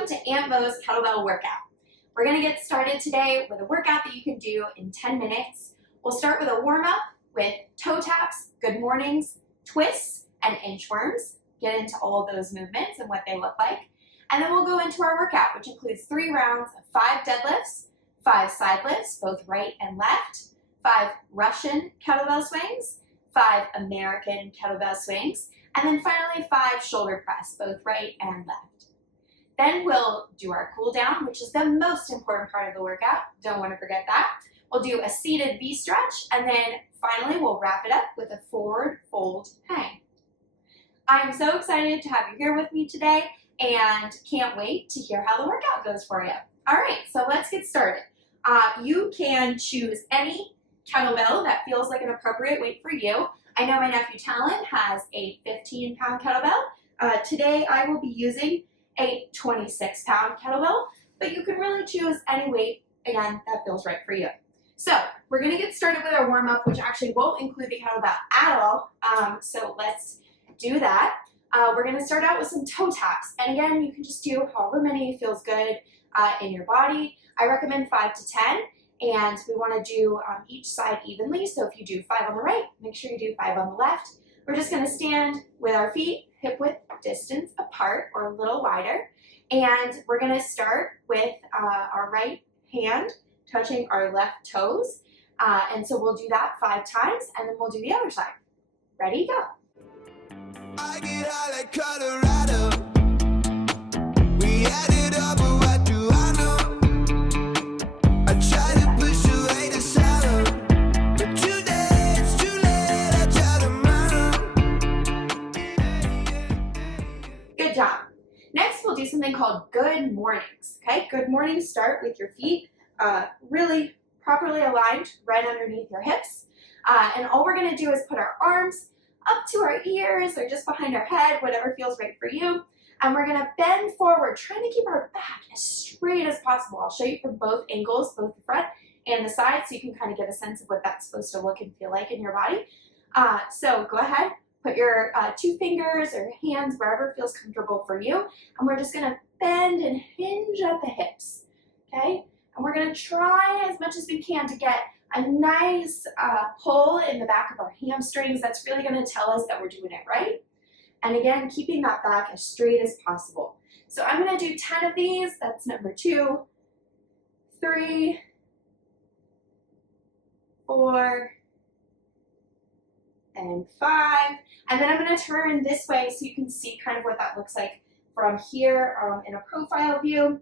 Welcome to Aunt Mo's Kettlebell Workout. We're going to get started today with a workout that you can do in 10 minutes. We'll start with a warm-up with toe taps, good mornings, twists, and inchworms. Get into all of those movements and what they look like. And then we'll go into our workout, which includes 3 rounds of 5 deadlifts, 5 side lifts, both right and left, 5 Russian kettlebell swings, 5 American kettlebell swings, and then finally 5 shoulder press, both right and left. Then we'll do our cool down, which is the most important part of the workout. Don't want to forget that. We'll do a seated V stretch, and then finally we'll wrap it up with a forward fold hang. I'm so excited to have you here with me today and can't wait to hear how the workout goes for you. All right, so let's get started. You can choose any kettlebell that feels like an appropriate weight for you. I know my nephew Talon has a 15-pound kettlebell. Today I will be using a 26-pound kettlebell, but you can really choose any weight, again, that feels right for you. So we're going to get started with our warm-up, which actually won't include the kettlebell at all, so let's do that. We're going to start out with some toe taps, and again, you can just do however many feels good in your body. I recommend 5 to 10, and we want to do each side evenly, so if you do 5 on the right, make sure you do 5 on the left. We're just going to stand with our feet hip-width distance apart or a little wider, and we're going to start with our right hand touching our left toes, and so we'll do that 5 times, and then we'll do the other side. Ready, go. I get high like Colorado. We added up, but what do I know? I try to push away the sorrow, but today it's too late. I try tomorrow. Good job. Next, we'll do something called good mornings. Okay, good mornings start with your feet really properly aligned right underneath your hips, and all we're going to do is put our arms up to our ears or just behind our head, whatever feels right for you. And we're gonna bend forward, trying to keep our back as straight as possible. I'll show you from both angles, both the front and the side, so you can kind of get a sense of what that's supposed to look and feel like in your body. So go ahead, put your 2 fingers or hands wherever feels comfortable for you. And we're just gonna bend and hinge at the hips, okay? And we're gonna try as much as we can to get a nice pull in the back of our hamstrings. That's really going to tell us that we're doing it right. And again, keeping that back as straight as possible. So I'm going to do 10 of these. That's number 2, 3, 4, and 5. And then I'm going to turn this way so you can see kind of what that looks like from here in a profile view.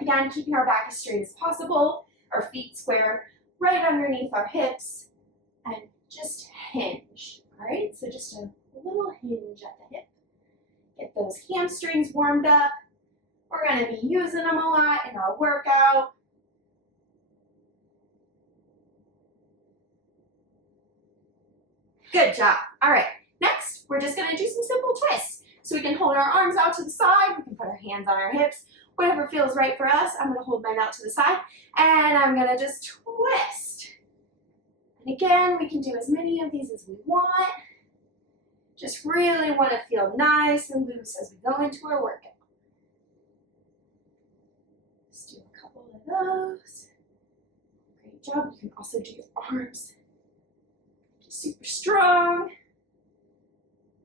Again, keeping our back as straight as possible, our feet square right underneath our hips, and just hinge. All right, so just a little hinge at the hip. Get those hamstrings warmed up. We're going to be using them a lot in our workout. Good job. All right, next, we're just going to do some simple twists. So we can hold our arms out to the side, we can put our hands on our hips, whatever feels right for us. I'm going to hold mine out to the side, and I'm going to just twist. And again, we can do as many of these as we want. Just really want to feel nice and loose as we go into our workout. Let's do a couple of those. Great job. You can also do your arms. Just super strong.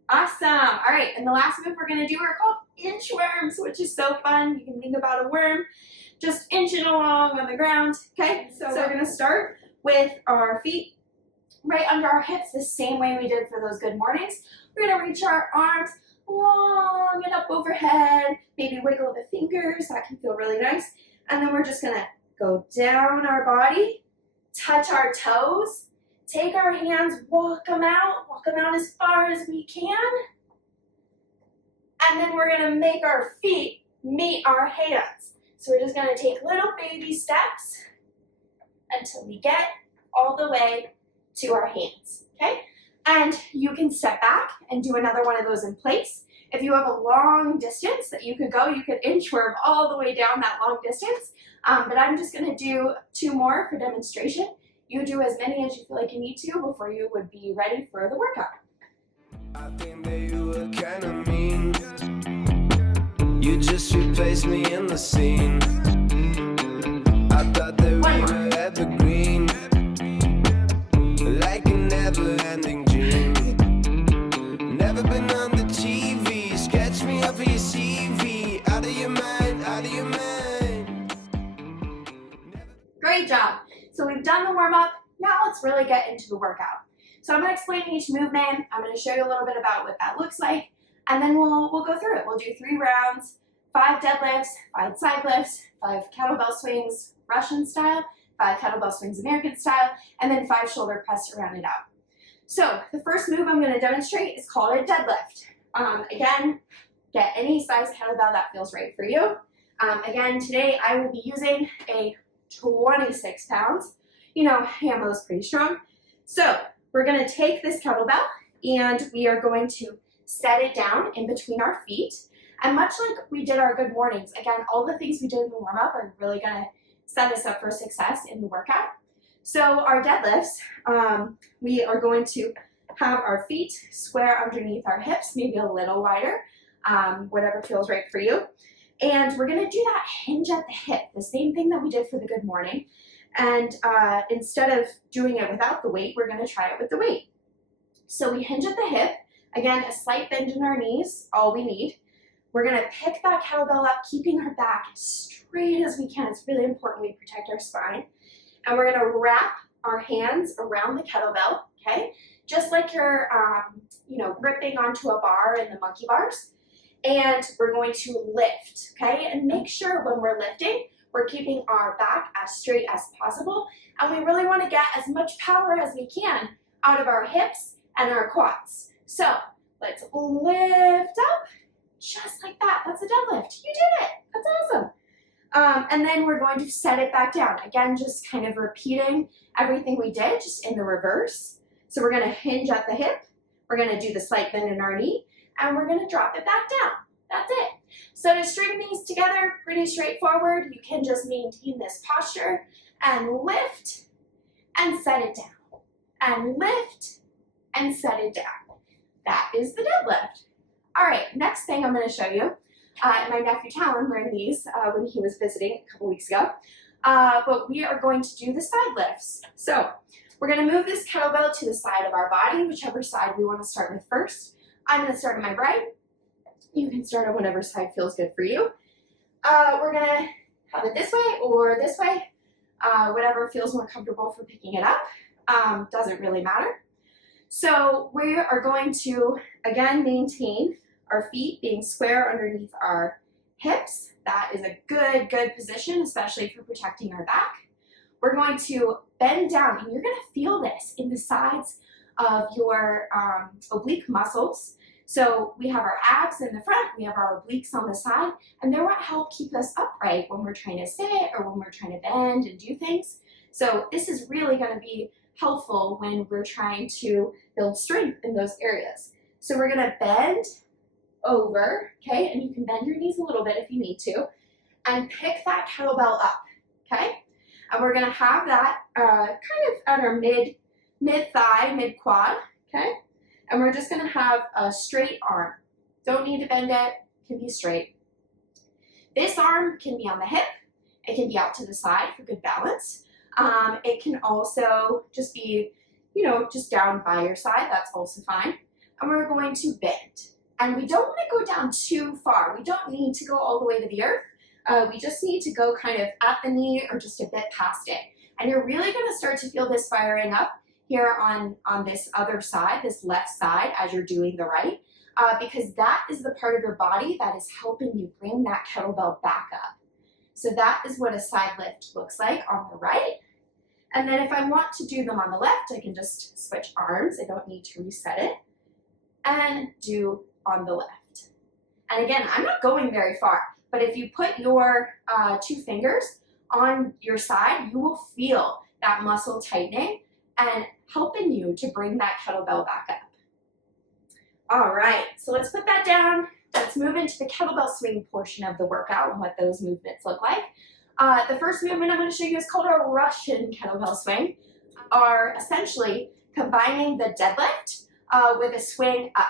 Awesome. All right, and the last move we're going to do are called inchworms, which is so fun. You can think about a worm just inching along on the ground. Okay, so we're going to start with our feet right under our hips the same way we did for those good mornings. We're going to reach our arms long and up overhead, maybe wiggle the fingers. That can feel really nice. And then we're just going to go down our body, touch our toes, take our hands, walk them out as far as we can. And then we're going to make our feet meet our hands. So we're just going to take little baby steps until we get all the way to our hands, okay? And you can step back and do another one of those in place. If you have a long distance that you could go, you could inchworm all the way down that long distance. But I'm just going to do 2 more for demonstration. You do as many as you feel like you need to before you would be ready for the workout. I think that you were kind of mean. You just replace me in the scene. I thought that we were evergreen, like a never-ending dream. Never been on the TV, sketch me up for your CV. Out of your mind, out of your mind. Great job. So we've done the warm-up. Now let's really get into the workout. So I'm going to explain each movement. I'm going to show you a little bit about what that looks like, and then we'll go through it. We'll do 3 rounds, 5 deadlifts, 5 side lifts, 5 kettlebell swings Russian style, 5 kettlebell swings American style, and then 5 shoulder press to round it out. So the first move I'm going to demonstrate is called a deadlift. Again, get any size kettlebell that feels right for you. Again, today I will be using a 26 pounds. You know, Hamo's pretty strong. So we're going to take this kettlebell and we are going to set it down in between our feet. And much like we did our good mornings, again, all the things we did in the warm-up are really going to set us up for success in the workout. So our deadlifts, we are going to have our feet square underneath our hips, maybe a little wider, whatever feels right for you. And we're going to do that hinge at the hip, the same thing that we did for the good morning. And instead of doing it without the weight, we're going to try it with the weight. So we hinge at the hip. Again, a slight bend in our knees, all we need. We're going to pick that kettlebell up, keeping our back as straight as we can. It's really important we protect our spine. And we're going to wrap our hands around the kettlebell, okay? Just like you're, gripping onto a bar in the monkey bars. And we're going to lift, okay? And make sure when we're lifting, we're keeping our back as straight as possible. And we really want to get as much power as we can out of our hips and our quads. So let's lift up just like that. That's a deadlift. You did it. That's awesome. And then we're going to set it back down. Again, just kind of repeating everything we did, just in the reverse. So we're going to hinge at the hip. We're going to do the slight bend in our knee. And we're going to drop it back down. That's it. So to string these together, pretty straightforward. You can just maintain this posture and lift and set it down. And lift and set it down. That is the deadlift. All right, next thing I'm going to show you. My nephew Talon learned these when he was visiting a couple weeks ago. But we are going to do the side lifts. So we're going to move this kettlebell to the side of our body, whichever side we want to start with first. I'm going to start on my right. You can start on whatever side feels good for you. We're going to have it this way or this way, whatever feels more comfortable for picking it up. Doesn't really matter. So we are going to, again, maintain our feet being square underneath our hips. That is a good position, especially for protecting our back. We're going to bend down, and you're going to feel this in the sides of your oblique muscles. So we have our abs in the front, we have our obliques on the side, and they're what help keep us upright when we're trying to sit or when we're trying to bend and do things. So this is really going to be helpful when we're trying to build strength in those areas. So we're going to bend over, okay, and you can bend your knees a little bit if you need to, and pick that kettlebell up, okay? And we're going to have that kind of at our mid-thigh, mid-quad, okay? And we're just going to have a straight arm. Don't need to bend it, can be straight. This arm can be on the hip, it can be out to the side for good balance. It can also just be, just down by your side, that's also fine. And we're going to bend. And we don't want to go down too far. We don't need to go all the way to the earth. We just need to go kind of at the knee or just a bit past it. And you're really going to start to feel this firing up here on this other side, this left side, as you're doing the right, because that is the part of your body that is helping you bring that kettlebell back up. So that is what a side lift looks like on the right. And then if I want to do them on the left, I can just switch arms. I don't need to reset it. And do on the left. And again, I'm not going very far, but if you put your 2 fingers on your side, you will feel that muscle tightening and helping you to bring that kettlebell back up. All right, so let's put that down. Let's move into the kettlebell swing portion of the workout and what those movements look like. The first movement I'm going to show you is called a Russian kettlebell swing, are essentially combining the deadlift with a swing up.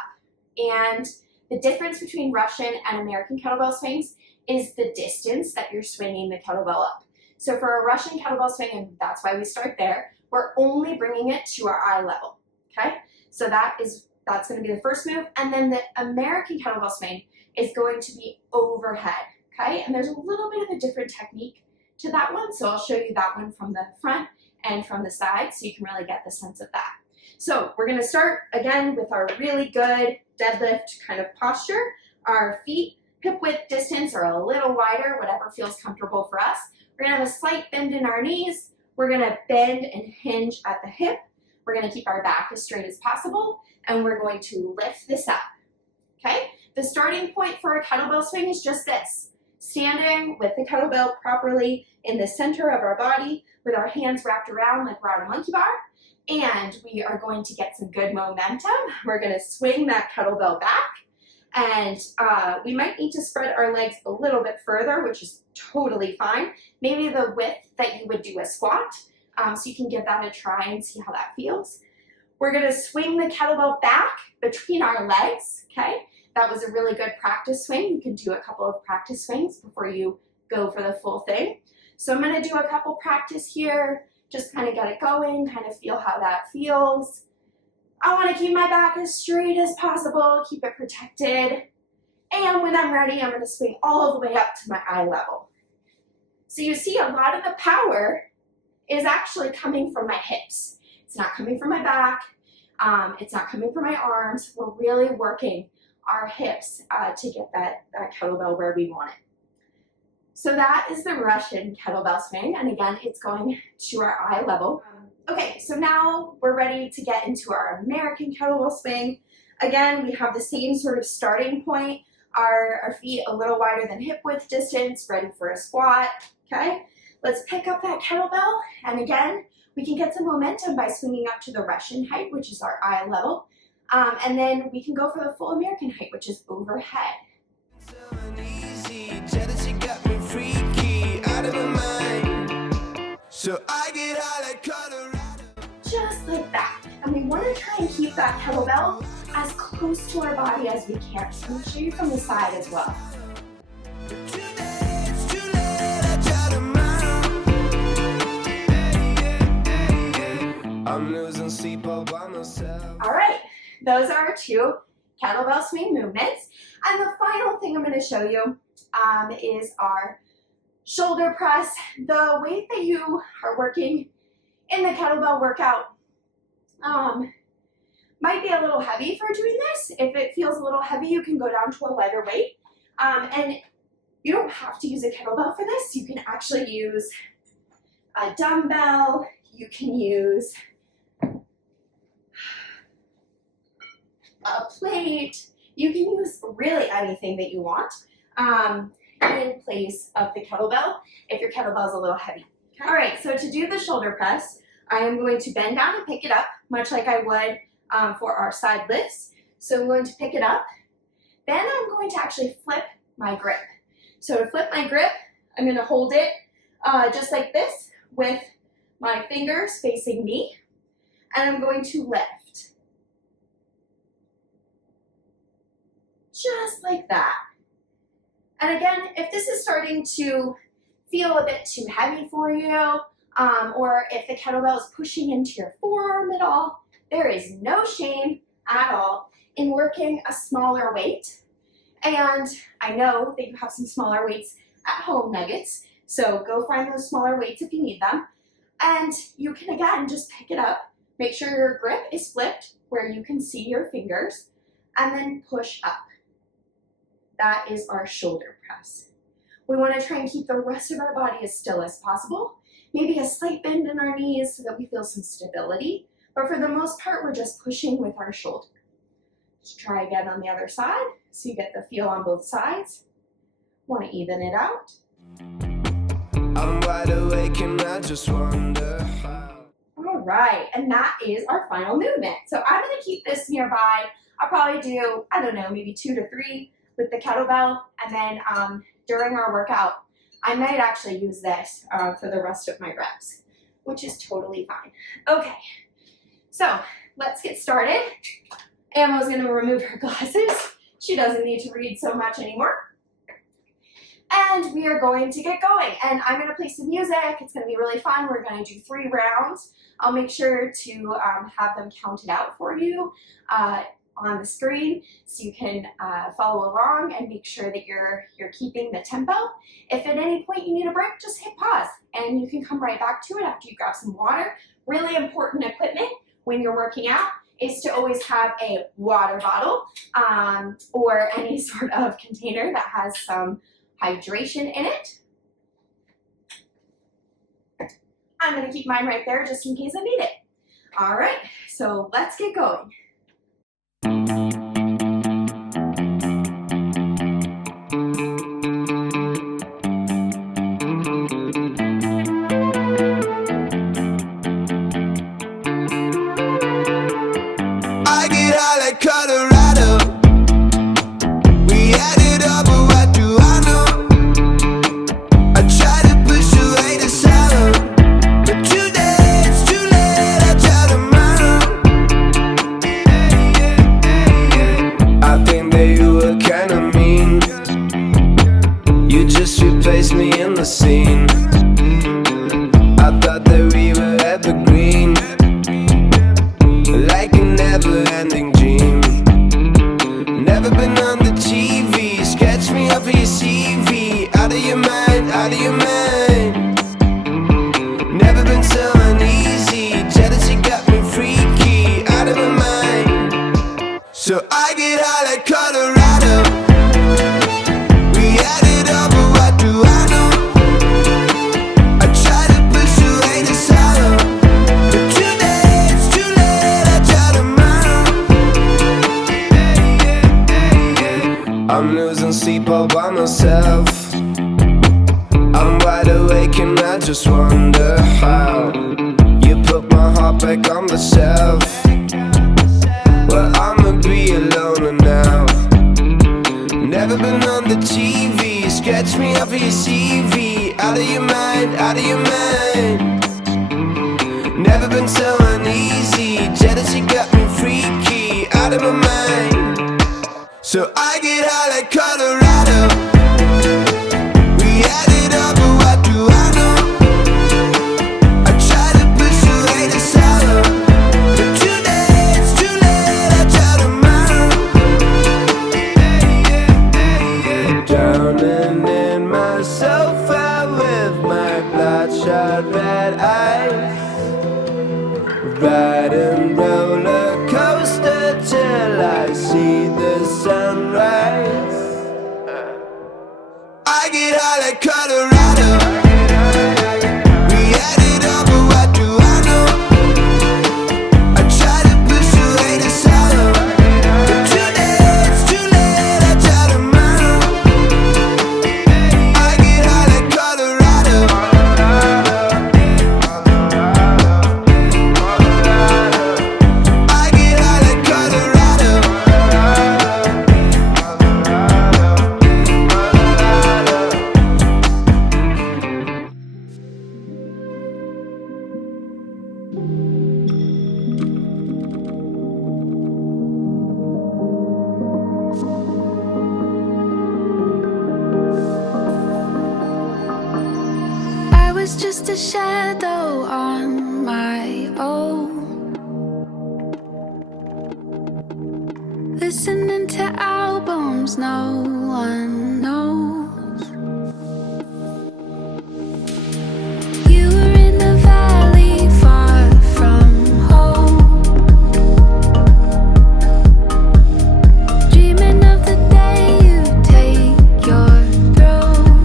And the difference between Russian and American kettlebell swings is the distance that you're swinging the kettlebell up. So for a Russian kettlebell swing, and that's why we start there, we're only bringing it to our eye level, okay? So that's going to be the first move. And then the American kettlebell swing is going to be overhead, okay? And there's a little bit of a different technique to that one. So I'll show you that one from the front and from the side so you can really get the sense of that. So we're going to start again with our really good deadlift kind of posture. Our feet hip width distance are a little wider, whatever feels comfortable for us. We're going to have a slight bend in our knees. We're going to bend and hinge at the hip. We're going to keep our back as straight as possible, and we're going to lift this up, okay? The starting point for a kettlebell swing is just this, standing with the kettlebell properly in the center of our body with our hands wrapped around like we're on a monkey bar, and we are going to get some good momentum. We're going to swing that kettlebell back, and we might need to spread our legs a little bit further, which is totally fine. Maybe the width that you would do a squat, so you can give that a try and see how that feels. We're going to swing the kettlebell back between our legs, okay? That was a really good practice swing. You can do a couple of practice swings before you go for the full thing. So I'm going to do a couple practice here, just kind of get it going, kind of feel how that feels. I want to keep my back as straight as possible, keep it protected. And when I'm ready, I'm going to swing all the way up to my eye level. So you see a lot of the power is actually coming from my hips. It's not coming from my back. It's not coming from my arms. We're really working our hips to get that kettlebell where we want it. So that is the Russian kettlebell swing. And again, it's going to our eye level. Okay, so now we're ready to get into our American kettlebell swing. Again, we have the same sort of starting point. Our feet a little wider than hip width distance, ready for a squat, okay? Let's pick up that kettlebell, and again, we can get some momentum by swinging up to the Russian height, which is our eye level, and then we can go for the full American height, which is overhead. Just like that. And we want to try and keep that kettlebell as close to our body as we can. So I'm going to show you from the side as well. All right, those are our two kettlebell swing movements. And the final thing I'm going to show you is our shoulder press. The weight that you are working in the kettlebell workout might be a little heavy for doing this. If it feels a little heavy, you can go down to a lighter weight. And you don't have to use a kettlebell for this. You can actually use a dumbbell. You can use a plate. You can use really anything that you want in place of the kettlebell if your kettlebell is a little heavy. Okay. All right, so to do the shoulder press, I am going to bend down and pick it up, much like I would for our side lifts. So I'm going to pick it up. Then I'm going to actually flip my grip. So to flip my grip, I'm going to hold it just like this with my fingers facing me. And I'm going to lift. Just like that. And again, if this is starting to feel a bit too heavy for you, or if the kettlebell is pushing into your forearm at all, there is no shame at all in working a smaller weight. And I know that you have some smaller weights at home, nuggets, so go find those smaller weights if you need them. And you can, again, just pick it up, make sure your grip is flipped where you can see your fingers, and then push up. That is our shoulder press. We want to try and keep the rest of our body as still as possible. Maybe a slight bend in our knees so that we feel some stability. But for the most part, we're just pushing with our shoulder. Let's try again on the other side so you get the feel on both sides. Want to even it out. I'm wide awake and I just wonder how. All right, and that is our final movement. So I'm going to keep this nearby. I'll probably do, I don't know, maybe 2 to 3 with the kettlebell, and then during our workout, I might actually use this for the rest of my reps, which is totally fine. Okay, so let's get started. Emma's going to remove her glasses. She doesn't need to read so much anymore. And we are going to get going. And I'm going to play some music. It's going to be really fun. We're going to do 3 rounds. I'll make sure to have them counted out for you on the screen so you can follow along and make sure that you're keeping the tempo. If at any point you need a break, just hit pause and you can come right back to it after you grab some water. Really important equipment when you're working out is to always have a water bottle or any sort of container that has some hydration in it. I'm going to keep mine right there just in case I need it. All right, so let's get going. I get high like Colorado. We had it all, but what do I know? I try to push away the sorrow, but today it's too late. I try tomorrow. I think that you were kinda mean. You just replaced me in the scene. I thought that we were evergreen, like a never-ending dream. Never been on the TV. Sketch me up for your CV. Out of your mind, out of your mind. Never been so uneasy. Jealousy got me freaky. Out of my mind. So I get high like Colorado. We had it all, but what do I know? I try to push away the sorrow, but today it's too late. I try tomorrow. I'm losing sleep all by myself. I'm wide awake and I just wonder how you put my heart back on the shelf. Well, I'ma be a loner now. Never been on the TV. Sketch me up for your CV. Out of your mind, out of your mind. Never been so uneasy. Jealousy got me freaky. Out of my mind. So I get high like Colorado. We had it all, but what do I know? I try to push away the sorrow, but today it's too late. I try tomorrow. Drowning in my sofa with my bloodshot red eyes, riding roller coaster till I see the sunrise. I get high like Colorado. We had it all, but what do I know? I try to push away the sorrow, but today it's too late. I try tomorrow. I get high like Colorado. I get high like Colorado. I was just a shadow on my own, listening to albums no one knows. You were in the valley far from home, dreaming of the day you take your throne.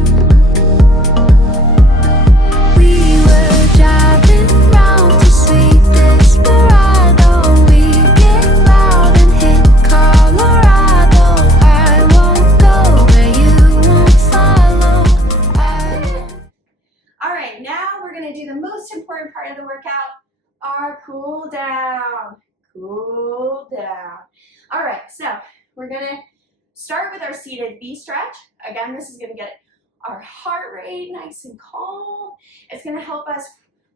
We were driving round to Sweet Desperado. We get loud and hit Colorado. I won't go where you won't follow. All right, now we're going to do the most important part of the workout, our cool down. Cool down. All right, so we're going to start with our seated V stretch. Again, this is going to get our heart rate nice and calm. It's going to help us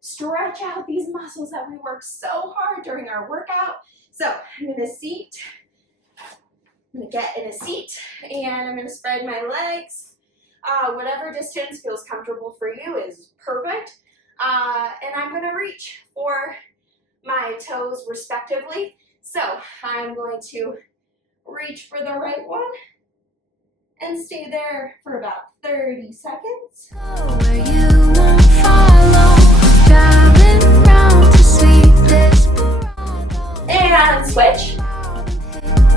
stretch out these muscles that we work so hard during our workout. So I'm going to get in a seat and I'm going to spread my legs Whatever distance feels comfortable for you is perfect. And I'm going to reach for my toes respectively. So I'm going to reach for the right one and stay there for about 30 seconds. Where you won't follow, driving round to sweet Desperado. And switch.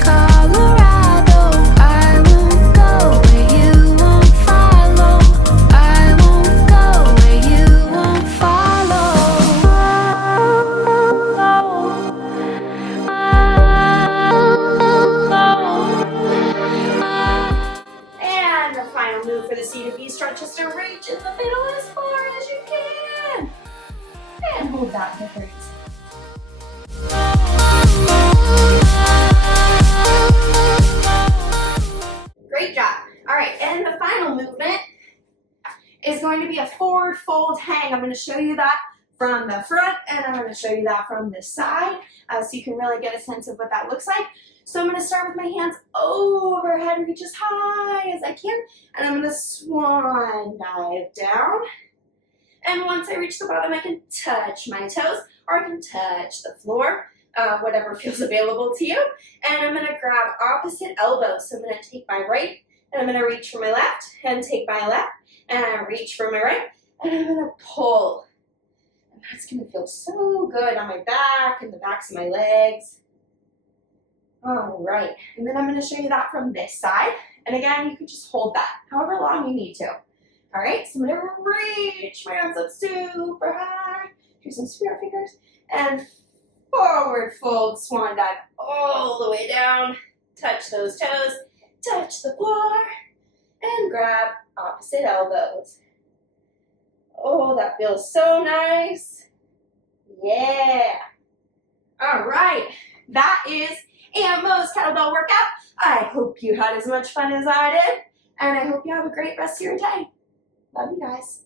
Colorado, I won't go where you won't follow. I won't go where you won't follow. And the final move for the C to B stretch is to reach in the middle as far as you can. And hold that for 30 seconds. Great job. All right, and the final movement is going to be a forward fold hang. I'm going to show you that from the front, and I'm going to show you that from the side, so you can really get a sense of what that looks like. So I'm going to start with my hands overhead, reach as high as I can, and I'm going to swan dive down. And once I reach the bottom, I can touch my toes, or I can touch the floor, whatever feels available to you. And I'm going to grab opposite elbows. So I'm going to take my right, and I'm going to reach for my left, and take my left, and I reach for my right, and I'm going to pull. And that's going to feel so good on my back and the backs of my legs. All right, and then I'm going to show you that from this side. And again, you can just hold that however long you need to. All right, so I'm going to reach my arms up super high, do some spirit fingers, and forward fold, swan dive all the way down, touch those toes, touch the floor, and grab opposite elbows. Oh, that feels so nice. Yeah. All right, that is Ammo's kettlebell workout. I hope you had as much fun as I did, and I hope you have a great rest of your day. Love you guys.